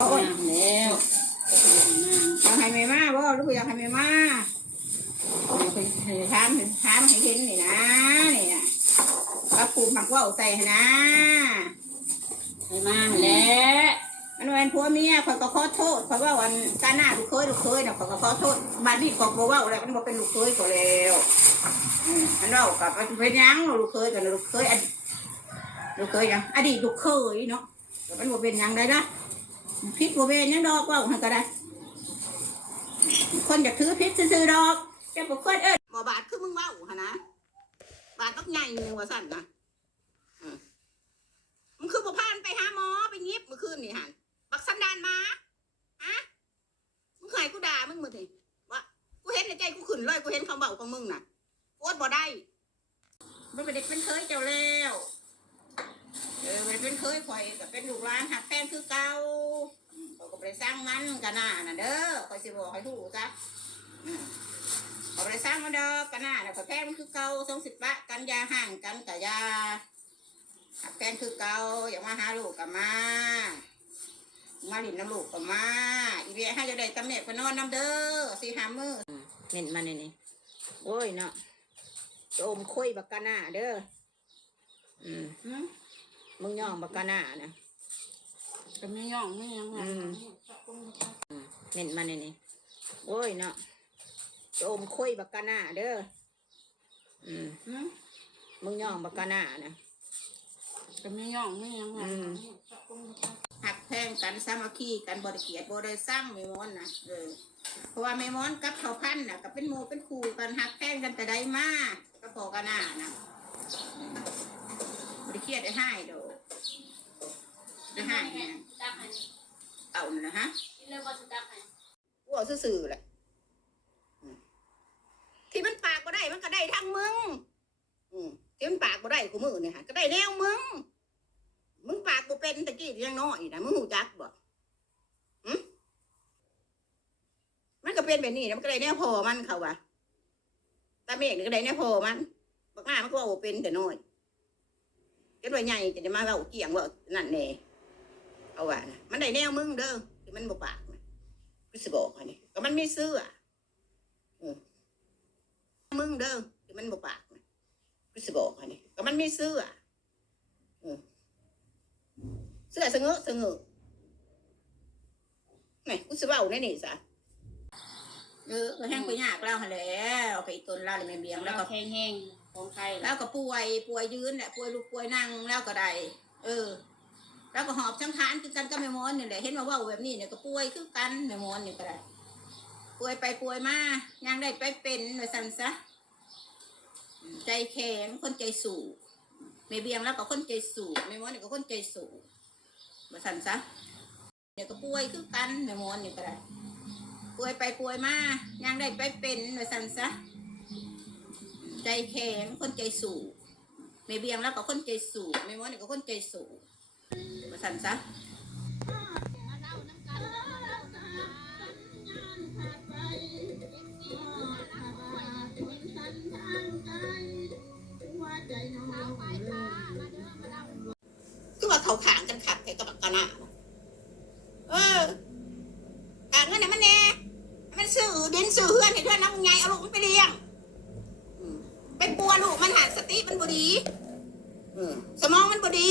เอาแล้วอยากให้แม่มาบ่ลูกอยากให้แม่มาถามถามให้เห็นนี่นะนี่นะว่าปูผักว่าวใส่ให้นะไปมาแล้วอันวันผัวเมียข่อยก็ขอโทษข่อยว่าวันตาหน้าลูกเคยลูกเคยน่ะข่อยก็ขอโทษบัดนี้ข่อยบ่เว้าแล้วมันบ่เป็นลูกเคยก็แล้วอืมอันเรากับมันเป็นหยังลูกเคยกันลูกเคยอันลูกเคยหยังอดีตลูกเคยเนาะมันบ่เป็นหยังได้นะ พิษบ่เป็นหยังดอกเว่าให้ก็ได้ คนจะถือพิษซื้อๆดอกจะบ่คนเอิ้นบ่บาดคือมึงเว้าหั่นนะบาดบักใหญ่นึงว่าซั่นนะอืมมึงคือบ่พานไปหาหมอไปยิบเมื่อคืนนี่หั่นบักสันดานมาฮะมึงเคยกูด่ามึงมือทีว่ากูเห็นในใจกูขึ้นเลยกูเห็นคำเบาของมึงน่ะโคตรบ่ได้มันเป็นเด็กเป็นเคยเจ้าแล้วเออมันเป็นเคยข่อยกับเป็นลูกร้านหักแพงคือเก่าเขาก็ไปสร้างมันกันน่ะน่ะเด้อข่อยสิบอกให้ถูกจ้ะอืมเขาไปสร้างมันเด้อกันน่ะน่ะข่อยแพงมันคือเก่าทรงสิบปะกันยาห่างกันกะยาหักแพงคือเก่าอย่ามาหาลูกกับมามาหลินน้ำลูกก็มาอีเบียให้จะได้ตำแหน่งไปนอนน้ำเด้อสี่หามือเห็นมาในนี้โอ้ยเนาะจะอมคุยบักกะหน้าเด้ออืม มึงย่องบักกะหน้านะก็ไม่ย่องไม่ยังไงอืมเห็นมาในนี้โอ้ยเนาะจะอมคุยบักกะหน้าเด้ออืมมึงย่องบักกะหน้านะก็ไม่ย่องไม่ยังไงอืมหักแพงกันสามัคคีกันบริเกียรติบริสร้างไม่ม้อนนะเออเพราะว่าไม่ม้อนกับเขาพันน่ะกับเป็นหมูเป็นคู่กันหักแพงกันแต่ใดมาก็พอกันหน้านะบริเกียรติได้ให้ดอก ได้ให้แฮงตักให้เอาน่ะนะฮะเรียกว่าสตักให้กูเอาซื่อๆแหละอืมที่มันปากก็ได้มันก็ได้ทั้งมึงอืมที่มันปากก็ได้กูมือเนี่ยฮะก็ได้แนวมึงมึงปากกูเป็นตะกี้ยังน้อยนะมึงหูจักบ่หืมมันก็เป็นแบบนี้นะมันก็ได้แนวพอมันเขาว่ะตาเมฆนี่ก็ได้แนวพอมันบักหน้ามันก็ว่าบ่เป็นแต่น้อยจนว่าใหญ่จะได้มาเว่าเกี่ยงว่านั่นแน่ เอาว่านะมันได้แนวมึงเด้อที่มันบ่ปากนะกูสิบอกให้นี่ก็มันไม่ซื้ออะเออมึงเด้อที่มันบ่ปากนะกูสิบอกให้นี่ก็มันไม่ซื้ออะเสื้อเสงอะเสงอะไหนกูสิเว้าแน่นี่ซะเออก็แห้งไปยากแล้วหั่นแหล้วไปอีกตนเราเลยแม่เบียงแล้แล้ววก็ก็แห้งแห้งของใครแล้วก็ป่วยป่วยยืนแหละป่วยลูกป่วยนั่งแล้วก็ได้เออ แล้วก็หอบทั้งทานคือกันก็แม่มอนนี่แหละเห็นว่าว้าแบบนี้เนี่ยก็ป่วยคือกันแม่มอนนี่ก็ได้ป่วยไปป่วยมายังได้ไปเป็นว่าซั่นซะใจแข็งคนใจสูงแม่เบียงแล้วก็คนใจสูงแม่มอนนี่ก็คนใจสูงมาสั่นซะเดี๋ยก็ป่วยคือกันแม่มอนนี่ก็ได้ป่วยไปป่วยมายังได้ไปเป็นมาสั่นซะใจแข็งคนใจสูงแม่เบียงแล้วก็คนใจสูงแม่มอนนี่ก็คนใจสูง สันซะคือว่าเขาขางกันขับแค่กับกันนะเออขางเงินนะมันแน่มันซื้อดินซื้อเฮือนให้ด้วยน้ำไงเอาลูกมันไปเลี้ยงไปปัวลูกมันหาสติมันบดีอืมสมองมันบดี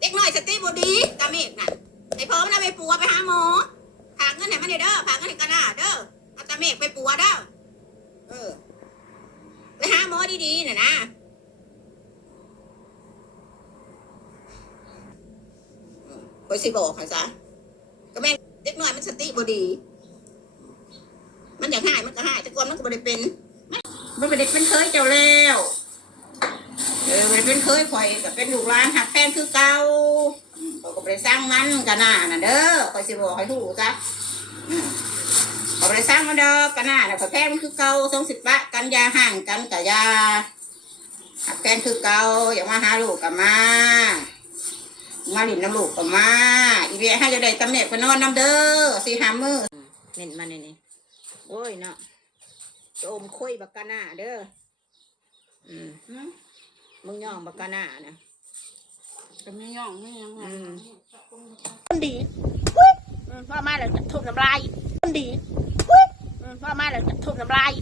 เด็กน้อยสติบดีตาเมฆน่ะ ไอ้พ่อมันเอาไปปัวไปหาหมอขางเงินให้มันเด้อขางเงินให้กันนะเด้อเอาตาเมฆไปปัวเด้อเออ ไปหาหมอดีๆน่ะนะคอยสิบอกให้ซะก็แม่งเด็กน้อยมันสติบดี มันอยากหายมันก็หายแต่ก่อนมันก็บ่ได้เป็น มันเป็นเด็กเป็นเคยเจ้าแล้วเออมันเป็นเคยข่อยก็เป็นลูกร้านหักแพงคือเก่าเขาก็ไป สร้างมันกันน่ะน่ะเด้อคอยสิบอกให้ถูกจ้ะอืมเขาไปสร้างมันเด้อกันน่ะน่ะข่อยแพงมันคือเก่าทรงสิบปะกันยาห่างกันกะยาหักแพงคือเก่าอย่ามาหาลูกกับมามาหลินน้ำลูกก็มาอีเบียให้จะได้ตำแหน่งไปนอนน้ำเด้อสี่หามือเห็นมาในนี้โอ้ยเนาะจะอมคุยบักกะหน้าเด้ออืมมึงย่องบักกะหน้านะ ก็ไม่ย่องไม่ยังไงอืมคนดีอุ๊ยอืมพ่อมาแล้วจะทุบน้ำลายคนดีอุ๊ยอืมพ่อมาแล้วจะทุบน้ำลาย